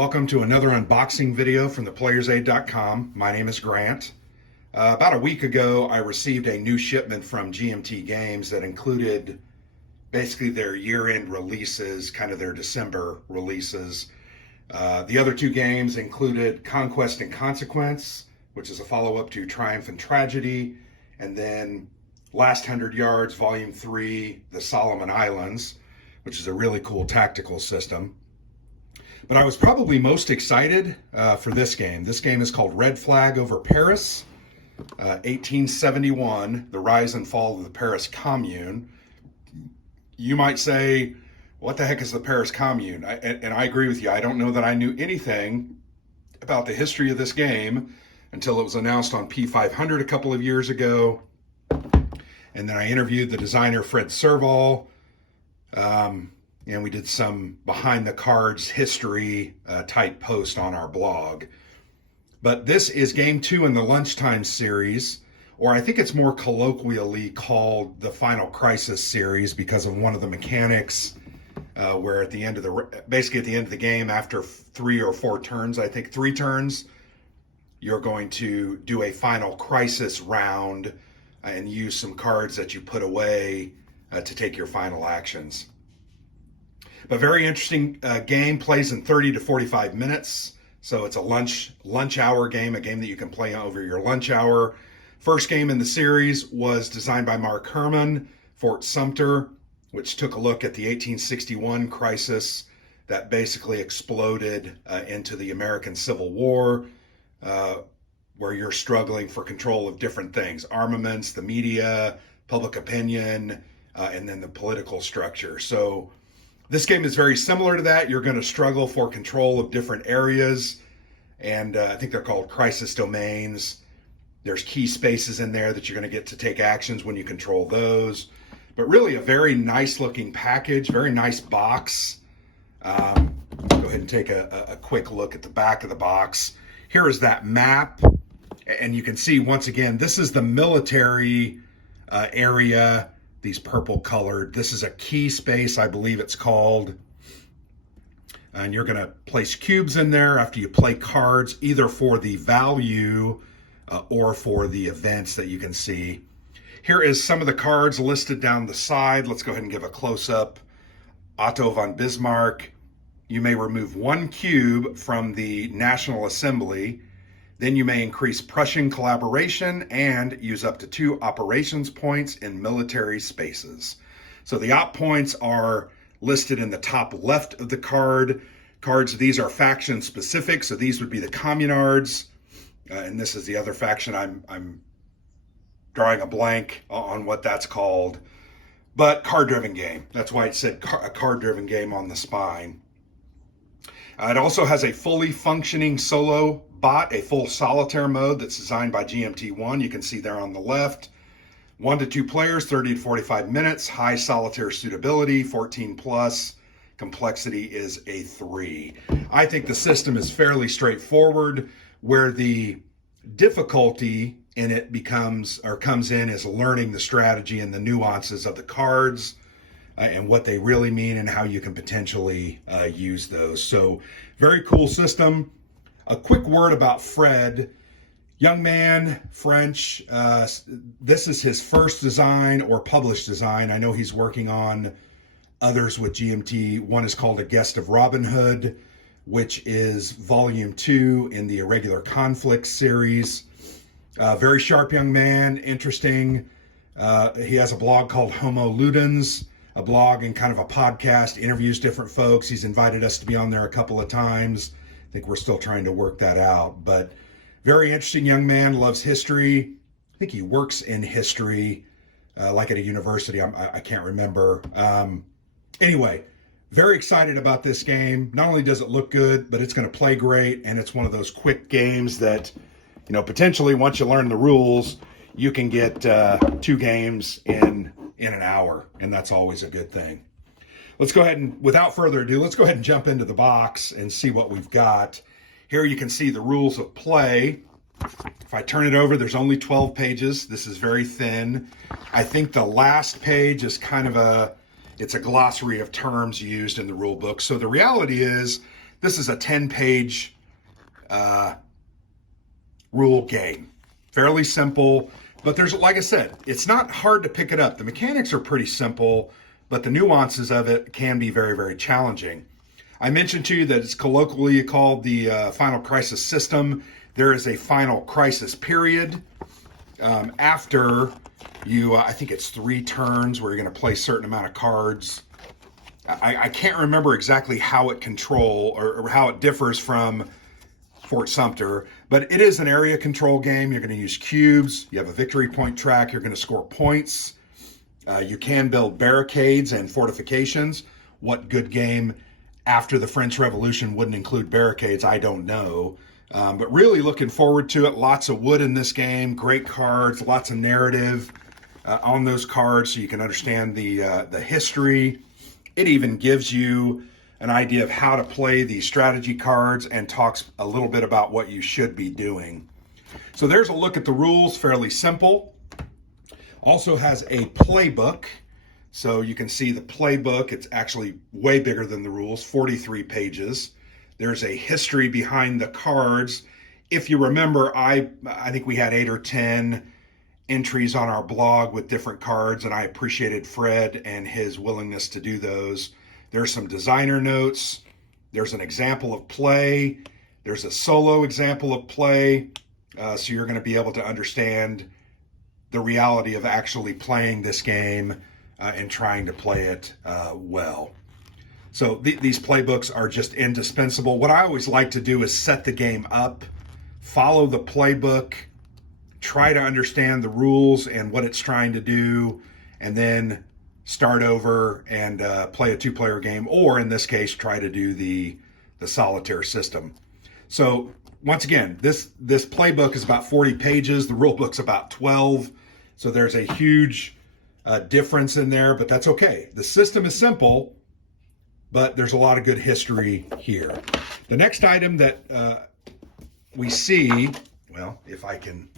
Welcome to another unboxing video from theplayersaid.com. My name is Grant. About a week ago, I received a new shipment from GMT Games that included basically their year-end releases, kind of their December releases. The other two games included Conquest and Consequence, which is a follow-up to Triumph and Tragedy, and then Last 100 Yards, Volume 3, The Solomon Islands, which is a really cool tactical system. But I was probably most excited for this game. This game is called Red Flag over Paris, 1871, the rise and fall of the Paris Commune. You might say, what the heck is the Paris Commune? And I agree with you. I don't know that I knew anything about the history of this game until it was announced on P500 a couple of years ago. And then I interviewed the designer, Fred Serval. And we did some behind the cards history type post on our blog. But this is game 2 in the Lunchtime series, or I think it's more colloquially called the Final Crisis series because of one of the mechanics where at the end of basically at the end of the game, after 3 or 4 turns, I think 3 turns, you're going to do a Final Crisis round and use some cards that you put away to take your final actions. But very interesting game, plays in 30 to 45 minutes. So it's a lunch hour game, a game that you can play over your lunch hour. First game in the series was designed by Mark Herman, Fort Sumter, which took a look at the 1861 crisis that basically exploded into the American Civil War, where you're struggling for control of different things: armaments, the media, public opinion, and then the political structure. So this game is very similar to that. You're going to struggle for control of different areas, and I think they're called crisis domains. There's key spaces in there that you're going to get to take actions when you control those. But really a very nice looking package, very nice box. Go ahead and take a quick look at the back of the box. Here is that map, and you can see once again, this is the military area. These purple colored. This is a key space, I believe it's called. And you're going to place cubes in there after you play cards, either for the value or for the events that you can see. Here is some of the cards listed down the side. Let's go ahead and give a close-up. Otto von Bismarck. You may remove 1 cube from the National Assembly. Then you may increase Prussian collaboration and use up to 2 operations points in military spaces. So the op points are listed in the top left of the cards. These are faction specific, so these would be the Communards. And this is the other faction. I'm drawing a blank on what that's called. But card-driven game. That's why it said a card-driven game on the spine. It also has a fully functioning solo bot, a full solitaire mode that's designed by GMT1. You can see there on the left. 1 to 2 players, 30 to 45 minutes. High solitaire suitability, 14 plus. Complexity is a 3. I think the system is fairly straightforward. Where the difficulty in it comes in is learning the strategy and the nuances of the cards and what they really mean and how you can potentially use those. So very cool system. A quick word about Fred. Young man, French. This is his first design or published design. I know he's working on others with GMT. One is called A Guest of Robin Hood, which is volume 2 in the Irregular Conflict series. Very sharp young man, interesting. He has a blog called Homo Ludens, a blog and kind of a podcast, interviews different folks. He's invited us to be on there a couple of times. I think we're still trying to work that out, but very interesting young man, loves history. I think he works in history, like at a university. I can't remember. Anyway, very excited about this game. Not only does it look good, but it's going to play great, and it's one of those quick games that, you know, potentially once you learn the rules, you can get 2 games in an hour, and that's always a good thing. Let's go ahead and, without further ado, let's go ahead and jump into the box and see what we've got. Here you can see the rules of play. If I turn it over, there's only 12 pages. This is very thin. I think the last page is kind of it's a glossary of terms used in the rule book. So the reality is this is a 10-page rule game. Fairly simple, but there's, like I said, it's not hard to pick it up. The mechanics are pretty simple, but the nuances of it can be very, very challenging. I mentioned to you that it's colloquially called the Final Crisis system. There is a final crisis period after you, I think it's 3 turns where you're going to play a certain amount of cards. I can't remember exactly how it or how it differs from Fort Sumter, but it is an area control game. You're going to use cubes. You have a victory point track. You're going to score points. You can build barricades and fortifications. What good game after the French Revolution wouldn't include barricades, I don't know. But really looking forward to it. Lots of wood in this game. Great cards. Lots of narrative on those cards so you can understand the history. It even gives you an idea of how to play these strategy cards and talks a little bit about what you should be doing. So there's a look at the rules, fairly simple. Also has a playbook. So you can see the playbook. It's actually way bigger than the rules, 43 pages. There's a history behind the cards. If you remember, I think we had 8 or 10 entries on our blog with different cards, and I appreciated Fred and his willingness to do those. There's some designer notes. There's an example of play. There's a solo example of play. So you're going to be able to understand the reality of actually playing this game and trying to play it well. So these playbooks are just indispensable. What I always like to do is set the game up, follow the playbook, try to understand the rules and what it's trying to do, and then start over and play a 2-player game, or in this case, try to do the solitaire system. So once again, this playbook is about 40 pages. The rule book's about 12. So there's a huge difference in there, but that's okay. The system is simple, but there's a lot of good history here. The next item that we see, well, if I can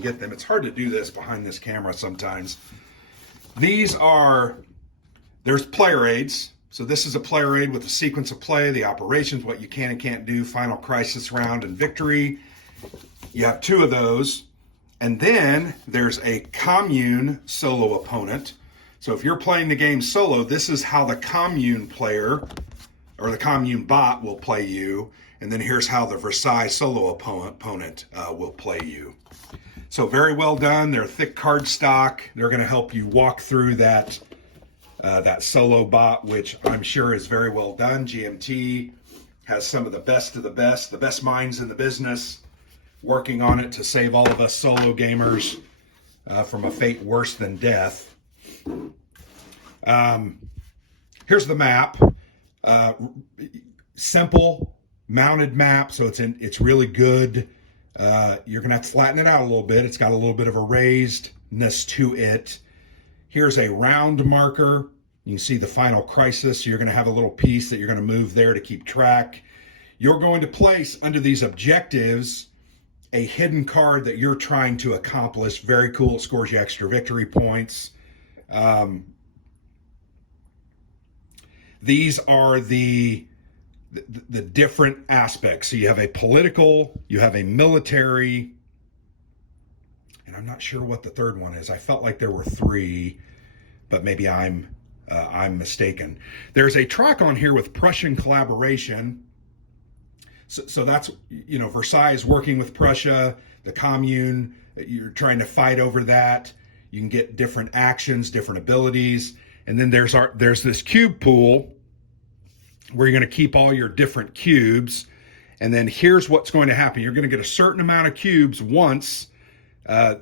get them. It's hard to do this behind this camera sometimes. There's player aids. So this is a player aid with a sequence of play, the operations, what you can and can't do, final crisis round, and victory. You have 2 of those. And then there's a commune solo opponent. So if you're playing the game solo, this is how the commune player or the commune bot will play you. And then here's how the Versailles solo opponent will play you. So very well done. They're thick card stock. They're going to help you walk through that solo bot, which I'm sure is very well done. GMT has some of the best minds in the business working on it to save all of us solo gamers from a fate worse than death. Here's the map. Simple mounted map, so it's really good. You're gonna have to flatten it out a little bit. It's got a little bit of a raisedness to it. Here's a round marker. You can see the final crisis. So you're gonna have a little piece that you're gonna move there to keep track. You're going to place under these objectives a hidden card that you're trying to accomplish. Very cool. It scores you extra victory points. These are the different aspects. So you have a political, you have a military, and I'm not sure what the third one is. I felt like there were 3, but maybe I'm mistaken. There's a track on here with Prussian collaboration. So that's, Versailles is working with Prussia, the commune, you're trying to fight over that. You can get different actions, different abilities. And then there's this cube pool where you're going to keep all your different cubes. And then here's what's going to happen. You're going to get a certain amount of cubes once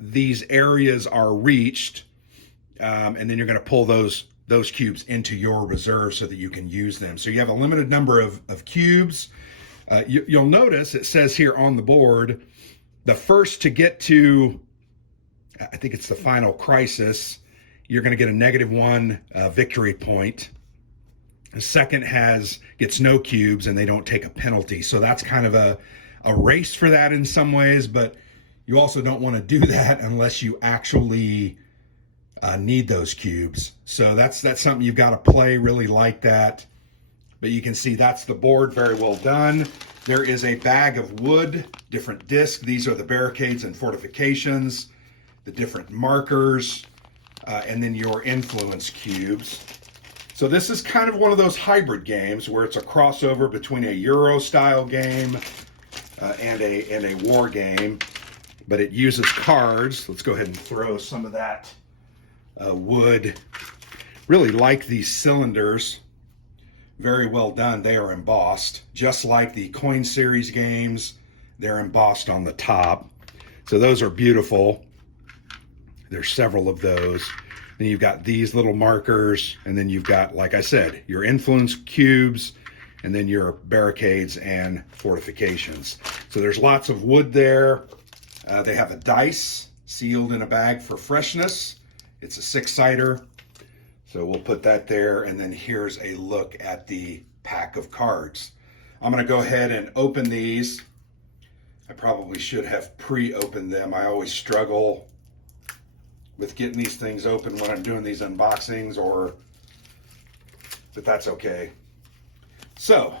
these areas are reached. And then you're going to pull those cubes into your reserve so that you can use them. So you have a limited number of cubes. You'll notice it says here on the board, the first to get to, I think it's the final crisis, you're going to get a -1 victory point. The second gets no cubes and they don't take a penalty. So that's kind of a race for that in some ways, but you also don't want to do that unless you actually need those cubes. So that's something you've got to play really like that. But you can see that's the board, very well done. There is a bag of wood, different discs. These are the barricades and fortifications, the different markers, and then your influence cubes. So this is kind of one of those hybrid games where it's a crossover between a Euro-style game and a war game, but it uses cards. Let's go ahead and throw some of that wood. Really like these cylinders. Very well done. They are embossed, just like the Coin Series games. They're embossed on the top. So those are beautiful. There's several of those. Then you've got these little markers, and then you've got, like I said, your influence cubes, and then your barricades and fortifications. So there's lots of wood there. They have a dice sealed in a bag for freshness. It's a 6-sider. So we'll put that there, and then here's a look at the pack of cards. I'm going to go ahead and open these. I probably should have pre-opened them. I always struggle with getting these things open when I'm doing these unboxings, but that's okay. So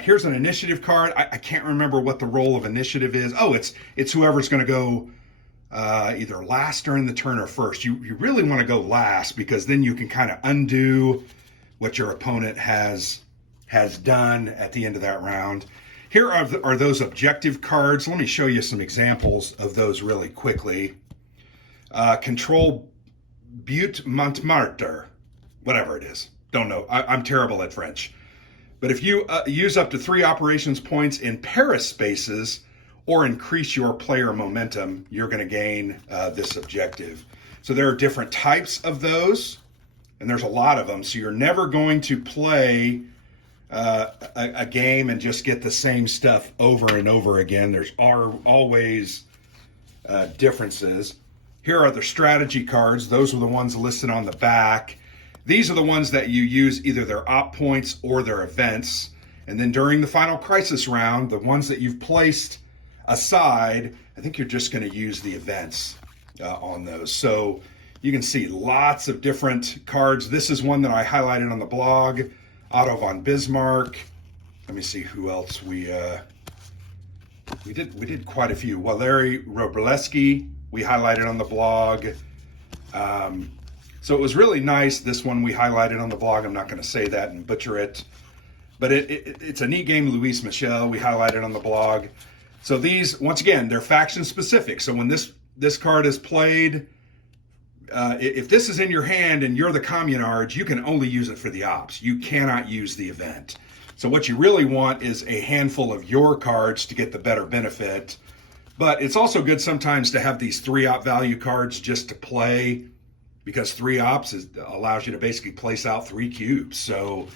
here's an initiative card. I can't remember what the role of initiative is. Oh, it's whoever's going to go either last during the turn or first. You really want to go last, because then you can kind of undo what your opponent has done at the end of that round. Here are those objective cards. Let me show you some examples of those really quickly. Control Butte Montmartre, whatever it is. Don't know. I'm terrible at French. But if you use up to 3 operations points in Paris spaces, or increase your player momentum, you're going to gain this objective. So there are different types of those, and there's a lot of them. So you're never going to play a game and just get the same stuff over and over again. There's always differences. Here are the strategy cards. Those are the ones listed on the back. These are the ones that you use either their op points or their events. And then during the final crisis round, the ones that you've placed aside, I think you're just going to use the events on those. So you can see lots of different cards. This is one that I highlighted on the blog, Otto von Bismarck. Let me see who else we did quite a few. Walery Robleski we highlighted on the blog. So it was really nice. This one we highlighted on the blog. I'm not going to say that and butcher it, but it's a neat game. Louis Michel we highlighted on the blog. So these, once again, they're faction specific. So when this card is played, if this is in your hand and you're the communards, you can only use it for the ops. You cannot use the event. So what you really want is a handful of your cards to get the better benefit. But it's also good sometimes to have these 3 op value cards just to play, because 3 ops allows you to basically place out 3 cubes. So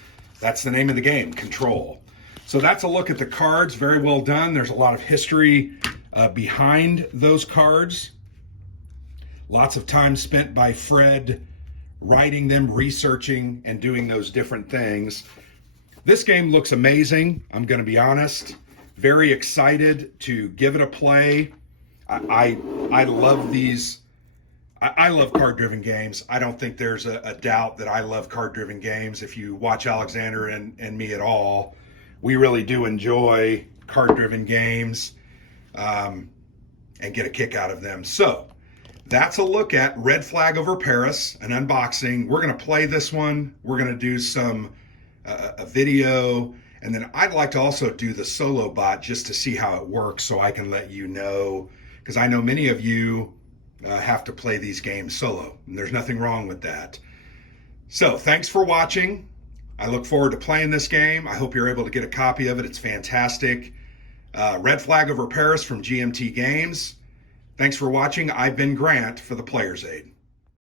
that's the name of the game, Control. So that's a look at the cards. Very well done. There's a lot of history behind those cards. Lots of time spent by Fred writing them, researching, and doing those different things. This game looks amazing, I'm going to be honest. Very excited to give it a play. I love these. I love card-driven games. I don't think there's a doubt that I love card-driven games. If you watch Alexander and me at all, we really do enjoy card-driven games and get a kick out of them. So that's a look at Red Flag Over Paris, an unboxing. We're going to play this one. We're going to do a video, and then I'd like to also do the solo bot just to see how it works, so I can let you know, because I know many of you have to play these games solo, and there's nothing wrong with that. So thanks for watching. I look forward to playing this game. I hope you're able to get a copy of it. It's fantastic. Red Flag Over Paris from GMT Games. Thanks for watching. I've been Grant for the Player's Aid.